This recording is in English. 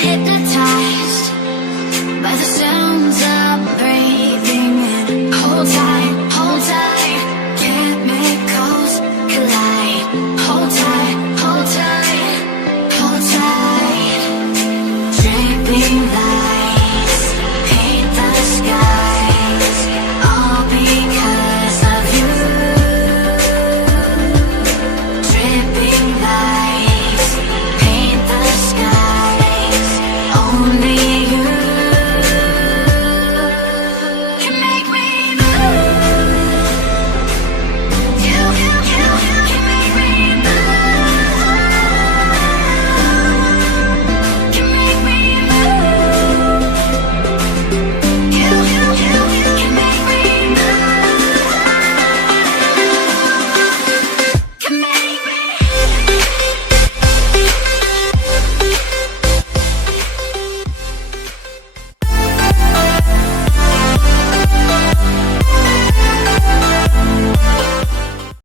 hypnotized by the sounds I'm breathing in. Hold tight, chemicals collide. Hold tight, hold tight, hold tight. Draping